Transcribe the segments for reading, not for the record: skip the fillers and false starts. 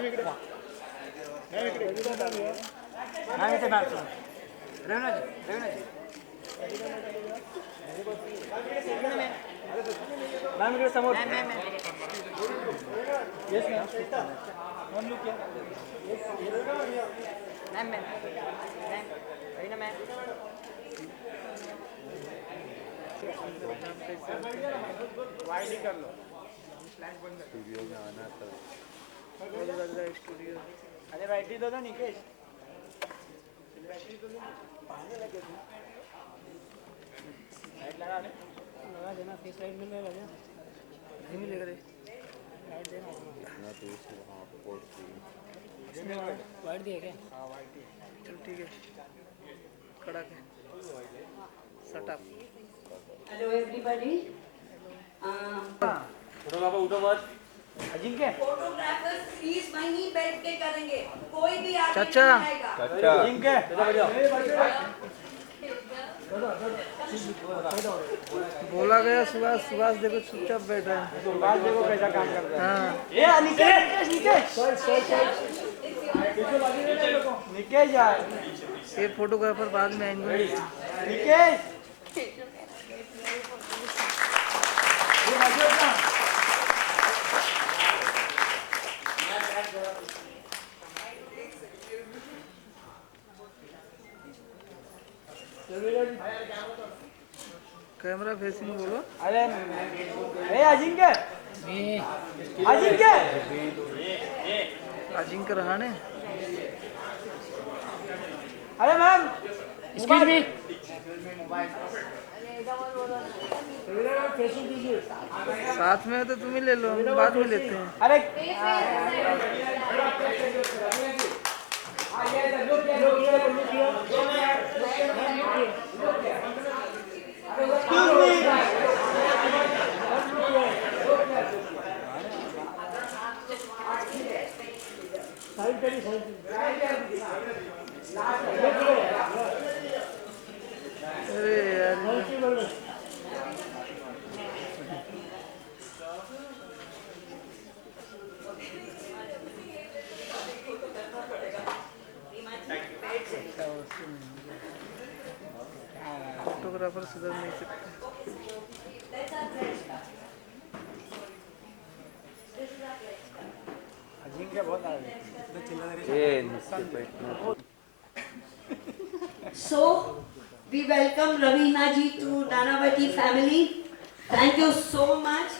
Ma'am इकडे समोर yes ma'am ma'am look या ma'am ma'am ma'am ma'am wide कर लो फ्लैश बंद कर स्टूडियो में आना था स्टूडियो अरे बैटरी दो ना निकेश बैटरी तो पानी लगे लाइट लगा देना फेस लाइट मिल लगा देना नहीं मिलेगा रे लाइट देना इतना तो इसको वहाँ पोर्ट वाइट दिया क्या हाँ वाइट ही चल ठीक है कड़ा के सेटअप हेलो एवरीबॉडी उठो बाबा उठो मत अजिंक्य फोटोग्राफर्स प्लीज वहीं बैठ के करेंगे कोई भी आगे चाचा नहीं आएगा चाचा अजिंक्य बोला गया सुभाष सुभाष देखो चुपचाप बैठ रहा है सुभाष देखो कैसा काम करता है हाँ ये निकेश निकेश निकेश यार ये फोटोग्राफर बाद में आएंगे निकेश कैमरा फेसिंग बोलो अरे अजिंक्य अजिंक्य अजिंक्य रहाणे अरे मैम एक्सक्यूज मी साथ में हो तो तुम ही ले लो हम बाद में लेते हैं अरे अरे यार फोटोग्राफर सुधर नहीं सकते अजिंक्य बहुत So we welcome Ravina ji to Nanavati family. Thank you so much.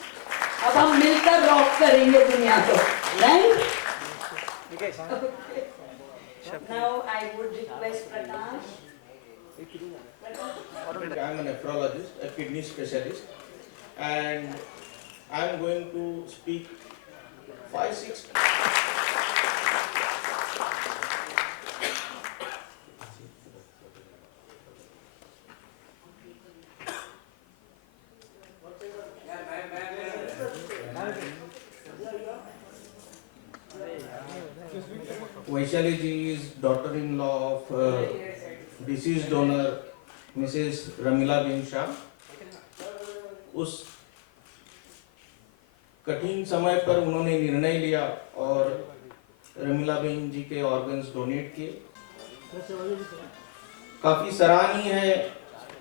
अब हम मिलकर रॉक करेंगे दुनिया को, right? Now I would request Prakash. I'm a nephrologist, a kidney specialist, and I'm going to speak 5-6. Vaishali ji is daughter-in-law of deceased donor Mrs. Ramila Bin Shah. उस कठिन समय पर उन्होंने निर्णय लिया और रमीला बेन जी के ऑर्गन्स डोनेट किए। काफी सराहनीय है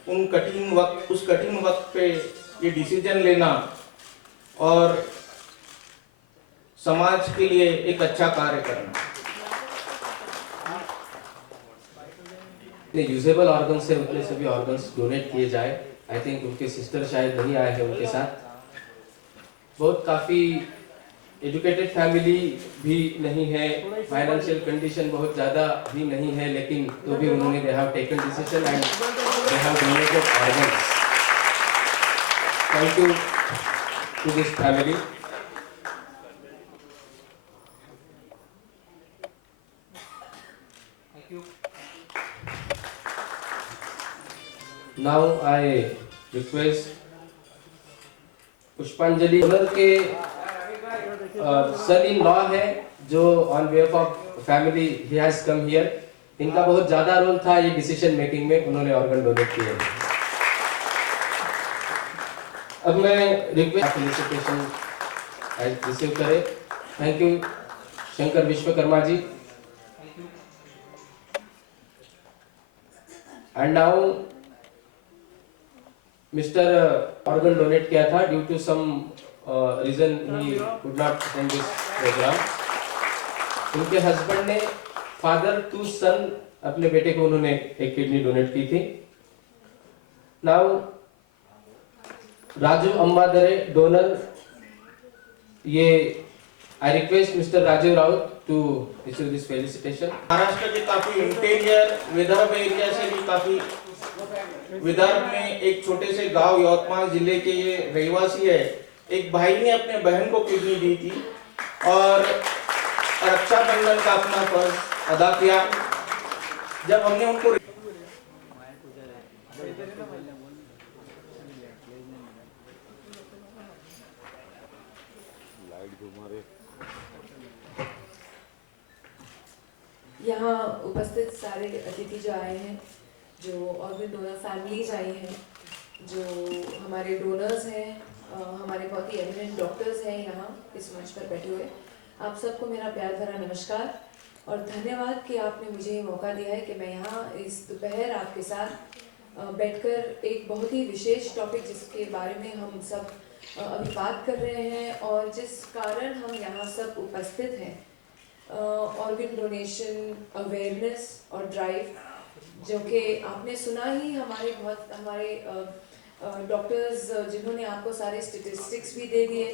उस कठिन वक्त पे ये डिसीजन लेना और समाज के लिए एक अच्छा कार्य करना। यूजेबल ऑर्गन से उतने सभी ऑर्गन्स डोनेट किए जाए। आई थिंक उनके सिस्टर शायद नहीं आए हैं उनके साथ। बहुत काफ़ी एजुकेटेड फैमिली भी नहीं है, फाइनेंशियल कंडीशन बहुत ज़्यादा भी नहीं है, लेकिन तो भी उन्होंने they have taken decision and they have donated organs. Thank you to this family. Now I request पुष्पांजलि के सन इन लॉ है जो on behalf of family he has come here. इनका बहुत ज्यादा रोल था ये डिसीजन मेकिंग में, उन्होंने ऑर्गन डोनेट किए। अब मैं रिक्वेस्ट फेलिसिटेशन रिसीव करें। Thank you Shankar Vishwakarma ji. And now mister organ donate किया था, due to some reason he could not attend this programme. उनके हस्बैंड ने फादर टू सन अपने बेटे को उन्होंने एक किडनी डोनेट की थी। नाउ राजू अंबादरे डोनर, ये I request mister Rajeev Raut to receive this felicitation. Maharashtra के काफी इंटीरियर विदर्भ एरिया से भी काफी, विदर्भ में एक छोटे से गांव यवतमाल जिले के ये रहवासी है। एक भाई ने अपने बहन को किडनी दी थी और रक्षाबंधन का अपना फर्ज अदा किया। जब हमने उनको यहाँ उपस्थित सारे अतिथि जो आए हैं, जो ऑर्गन डोनर फैमिलीज आई हैं, जो हमारे डोनर्स हैं, हमारे बहुत ही एमिनेंट डॉक्टर्स हैं यहाँ इस मंच पर बैठे हुए, आप सबको मेरा प्यार भरा नमस्कार और धन्यवाद कि आपने मुझे ये मौका दिया है कि मैं यहाँ इस दोपहर आपके साथ बैठकर एक बहुत ही विशेष टॉपिक जिसके बारे में हम सब अभी बात कर रहे हैं और जिस कारण हम यहाँ सब उपस्थित हैं, ऑर्गन डोनेशन अवेयरनेस और ड्राइव, जो कि आपने सुना ही हमारे डॉक्टर्स जिन्होंने आपको सारे स्टेटिस्टिक्स भी दे दिए।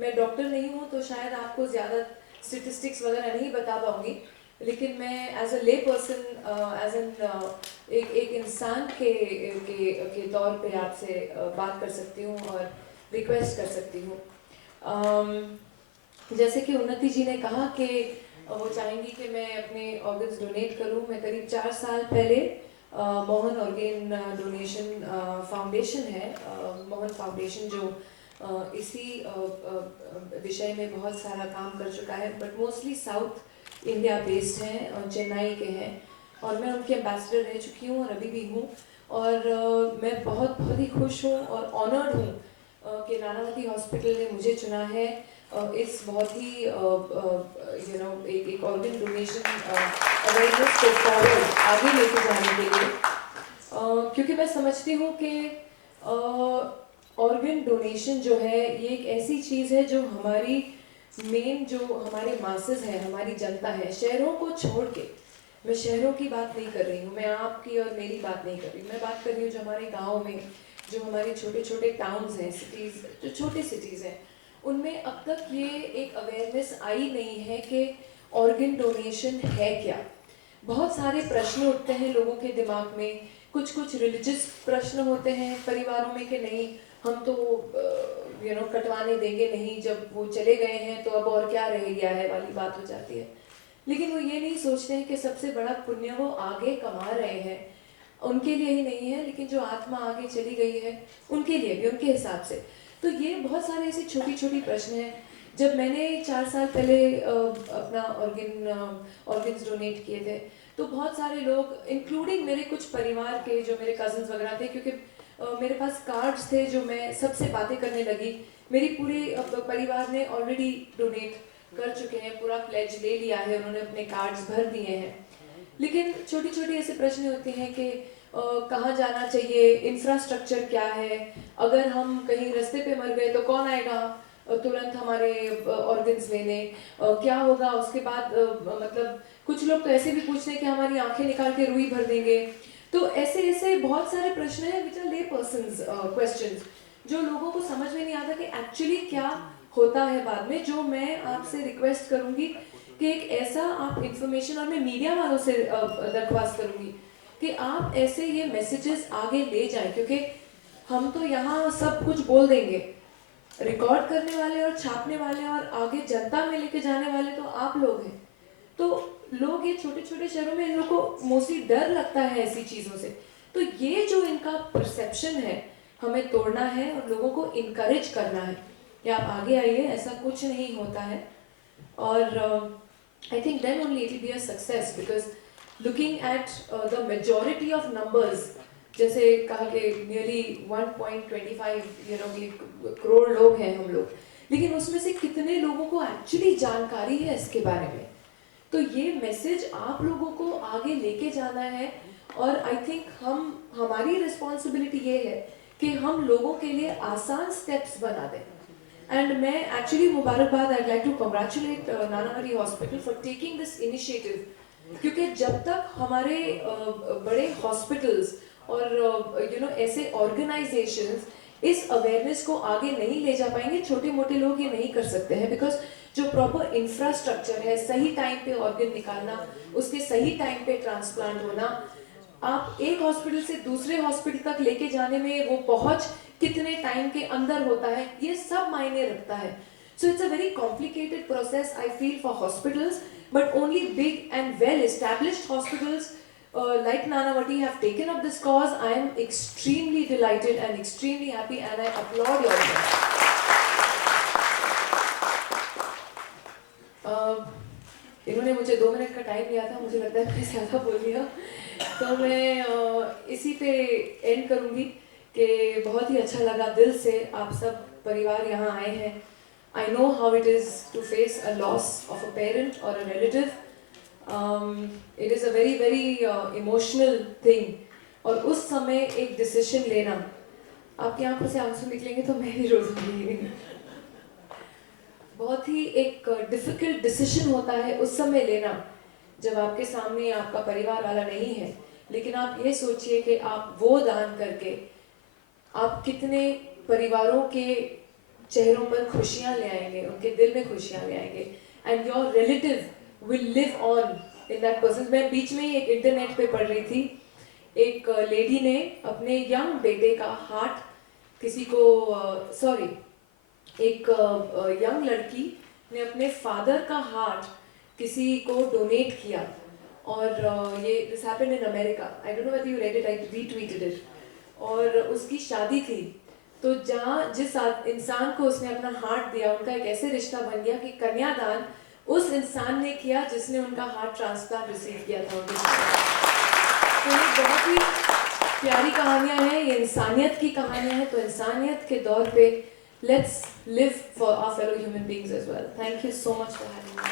मैं डॉक्टर नहीं हूँ तो शायद आपको ज़्यादा स्टेटिस्टिक्स वगैरह नहीं बता पाऊँगी, लेकिन मैं एज अ ले पर्सन, एज एन एक इंसान के तौर पे आपसे बात कर सकती हूँ और रिक्वेस्ट कर सकती हूँ। जैसे कि उन्नति जी ने कहा कि वो चाहेंगी कि मैं अपने ऑर्गन्स डोनेट करूं। मैं करीब 4 साल पहले मोहन ऑर्गन डोनेशन फाउंडेशन है, मोहन फाउंडेशन जो इसी विषय में बहुत सारा काम कर चुका है, but mostly south India based हैं, चेन्नई के हैं और मैं उनके एम्बेसडर रह चुकी हूँ और अभी भी हूँ। और मैं बहुत ही खुश हूँ और ऑनर्ड हूँ कि नानावती हॉस्पिटल ने मुझे चुना है इस बहुत ही एक ऑर्गन डोनेशन अवेयरनेस को फॉरवर्ड आगे लेके जाने के लिए, क्योंकि मैं समझती हूँ कि ऑर्गन डोनेशन जो है ये एक ऐसी चीज़ है जो हमारी मेन, जो हमारे मासेस हैं, हमारी जनता है, शहरों को छोड़ के, मैं शहरों की बात नहीं कर रही हूँ, मैं आपकी और मेरी बात नहीं कर रही हूँ, मैं बात कर रही हूँ जो हमारे गाँव में, जो हमारे छोटे छोटे टाउन्स हैं, सिटीज़, जो छोटे सिटीज़ हैं, उनमें अब तक ये एक अवेयरनेस आई नहीं है कि ऑर्गन डोनेशन है क्या। बहुत सारे प्रश्न उठते हैं लोगों के दिमाग में, कुछ रिलीजियस प्रश्न होते हैं परिवारों में कि नहीं हम तो कटवाने देंगे नहीं, जब वो चले गए हैं तो अब और क्या रह गया है वाली बात हो जाती है। लेकिन वो ये नहीं सोचते हैं कि सबसे बड़ा पुण्य वो आगे कमा रहे हैं, उनके लिए ही नहीं है लेकिन जो आत्मा आगे चली गई है उनके लिए भी, उनके हिसाब से। तो ये बहुत सारे ऐसे छोटी प्रश्न हैं। जब मैंने 4 साल पहले अपना ऑर्गन्स डोनेट किए थे तो बहुत सारे लोग, इंक्लूडिंग मेरे कुछ परिवार के जो मेरे कजन्स वगैरह थे, क्योंकि मेरे पास कार्ड्स थे जो मैं सबसे बातें करने लगी, मेरी पूरी परिवार ने ऑलरेडी डोनेट कर चुके हैं, पूरा प्लेज ले लिया है, उन्होंने अपने कार्ड्स भर दिए हैं। लेकिन छोटी ऐसे प्रश्न होते हैं कि कहाँ जाना चाहिए, इंफ्रास्ट्रक्चर क्या है, अगर हम कहीं रास्ते पे मर गए तो कौन आएगा तुरंत हमारे ऑर्गन्स लेने, क्या होगा उसके बाद, मतलब कुछ लोग तो ऐसे भी पूछते हैं कि हमारी आंखें निकाल के रुई भर देंगे। तो ऐसे बहुत सारे प्रश्न हैं विच आर ले पर्सन्स क्वेश्चंस, जो लोगों को समझ में नहीं आता कि एक्चुअली क्या होता है बाद में। जो मैं आपसे रिक्वेस्ट करूंगी कि एक ऐसा आप इंफॉर्मेशन, और मैं मीडिया वालों से दरख्वास्त करूंगी कि आप ऐसे ये मैसेजेस आगे ले जाएं, क्योंकि हम तो यहाँ सब कुछ बोल देंगे, रिकॉर्ड करने वाले और छापने वाले और आगे जनता में लेके जाने वाले तो आप लोग हैं। तो लोग ये छोटे शहरों में, इन लोगों को मोस्टली डर लगता है ऐसी चीज़ों से। तो ये जो इनका परसेप्शन है हमें तोड़ना है और लोगों को इनकरेज करना है कि आप आगे आइए, ऐसा कुछ नहीं होता है। और I think then only it will be a success, because looking at the majority of numbers, जैसे कहा कि नियरली 1.25 करोड़ लोग हैं हम लोग, लेकिन उसमें से कितने लोगों को एक्चुअली जानकारी है इसके बारे में। तो ये मैसेज आप लोगों को आगे लेके जाना है, और आई थिंक हमारी रिस्पॉन्सिबिलिटी ये है कि हम लोगों के लिए आसान स्टेप्स बना दें। एंड मैं एक्चुअली मुबारकबाद, I like to congratulate Nanavati hospital for taking this initiative, क्योंकि जब तक हमारे बड़े हॉस्पिटल्स और ऐसे ऑर्गेनाइजेशंस इस अवेयरनेस को आगे नहीं ले जा पाएंगे, छोटे मोटे लोग ये नहीं कर सकते हैं, बिकॉज जो प्रॉपर इंफ्रास्ट्रक्चर है, सही टाइम पे ऑर्गन निकालना, उसके सही टाइम पे ट्रांसप्लांट होना, आप एक हॉस्पिटल से दूसरे हॉस्पिटल तक लेके जाने में वो पहुंच कितने टाइम के अंदर होता है, ये सब मायने रखता है। So it's a very complicated process I feel for hospitals, but only big and well established hospitals like Nanavati have taken up this cause. I am extremely delighted and extremely happy, and I applaud your work. इन्होंने मुझे 2 minute का time दिया था, मुझे लगता है मैंने ज़्यादा बोल दिया, तो मैं इसी पे एंड करूँगी कि बहुत ही अच्छा लगा दिल से आप सब परिवार यहाँ आए हैं। I know how it is to face a loss of a parent or a relative. It is a very very emotional thing, और उस समय एक डिसीजन लेना, आपकी आंखों से आंसू निकलेंगे तो मैं ही रो दूंगी। बहुत ही एक डिफिकल्ट डिसीजन होता है उस समय लेना, जब आपके सामने आपका परिवार वाला नहीं है, लेकिन आप ये सोचिए कि आप वो दान करके आप कितने परिवारों के चेहरों पर खुशियाँ ले आएंगे, उनके दिल में खुशियाँ ले आएंगे, and your relative will live on in that person. मैं बीच में ही एक इंटरनेट पे पढ़ रही थी, एक लेडी ने अपने यंग बेटे का हार्ट किसी को एक यंग लड़की ने अपने फादर का हार्ट किसी को डोनेट किया, और ये this happened in America, I don't know whether you read it, I retweeted it, और उसकी शादी थी, तो जिस इंसान को उसने अपना हार्ट दिया, उनका एक ऐसे रिश्ता बन गया कि कन्यादान उस इंसान ने किया जिसने उनका हार्ट ट्रांसप्लांट रिसीव किया था उनके साथ। तो ये बहुत ही प्यारी कहानियाँ हैं, ये इंसानियत की कहानियाँ हैं, तो इंसानियत के दौर पे let's live for our fellow human beings as well. Thank you so much for having me.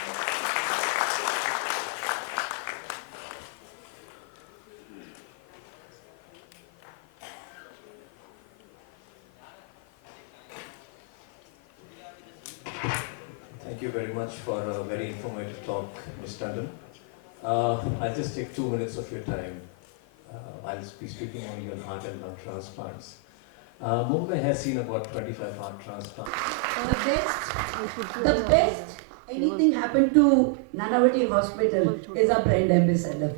Thank you very much for a very informative talk, Ms. Tandon. I'll just take 2 minutes of your time. I'll be speaking only on heart and lung transplants. Mumbai has seen about 25 heart transplants. The best anything happened to Nanavati Hospital is our brand ambassador.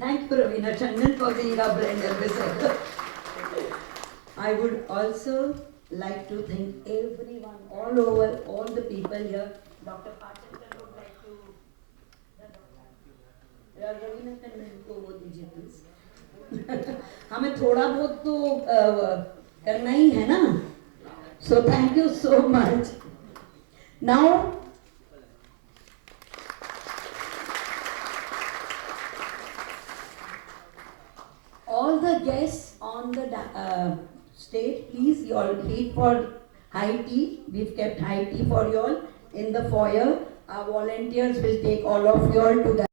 Thank you, Ravina Chandan, for being our brand ambassador. I would also like to thank everyone all over, all the people here. Dr. Pachankar would like to. Ravina Chandan को वो दीजिए please. हमें थोड़ा बहुत तो करना ही है ना. So thank you so much. Now. All the guests on the stage, please, you all wait for high tea. We've kept high tea for you all in the foyer. Our volunteers will take all of you all to the